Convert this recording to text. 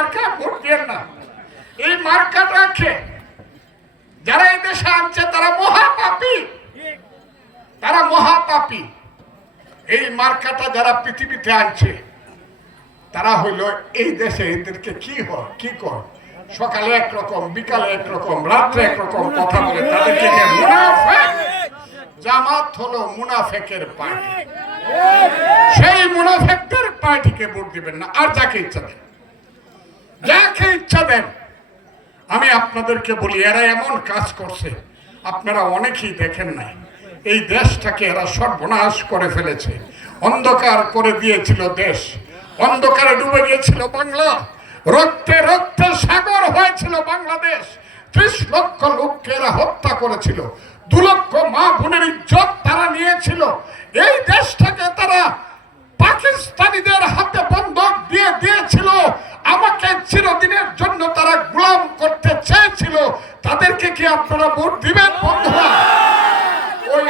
মার্কা ভোট দেন না। এই মার্কাটাকে যারা এই দেশে আনছে তারা মহাপাপী, তারা মহাপাপী। এই মার্কাটা যারা পৃথিবীতে আনছে তারা হইল এই দেশে এদেরকে কি হয় কি কর, সকালে একরকম বিকালে একরকম রাত্রে একরকম কথা বলে, তাদেরকে মুনাফেক। জামাত হলো মুনাফেকের পার্টি, সেই মুনাফেকদের পার্টিকে ভোট দিবেন না। আর যাকে ইচ্ছা দেন, যাকে ইচ্ছা দেন। আমি আপনাদেরকে বলি, এরা এমন কাজ করছে আপনারা অনেকেই দেখেন নাই। এই দেশটাকে এরা সর্বনাশ করে ফেলেছে, অন্ধকার করে দিয়েছিল দেশ, অন্ধকারে ডুবে গিয়েছিল বাংলা, রক্তে রক্তে সাগর হয়েছিল বাংলাদেশ। 30 লক্ষ লোককে এরা হত্যা করেছিল, 2 লক্ষ মা বোনের ইজ্জত তারা নিয়েছিল। এই দেশটাকে তারা পাকিস্তানিদের হাতে বন্ধক দিয়ে দিয়েছিল। আমাকে চিরদিনের জন্য তারা গোলাম করতে চেয়েছিল। তাদেরকে কি আপনারা ভোট দিবেন বন্ধুরা? ওই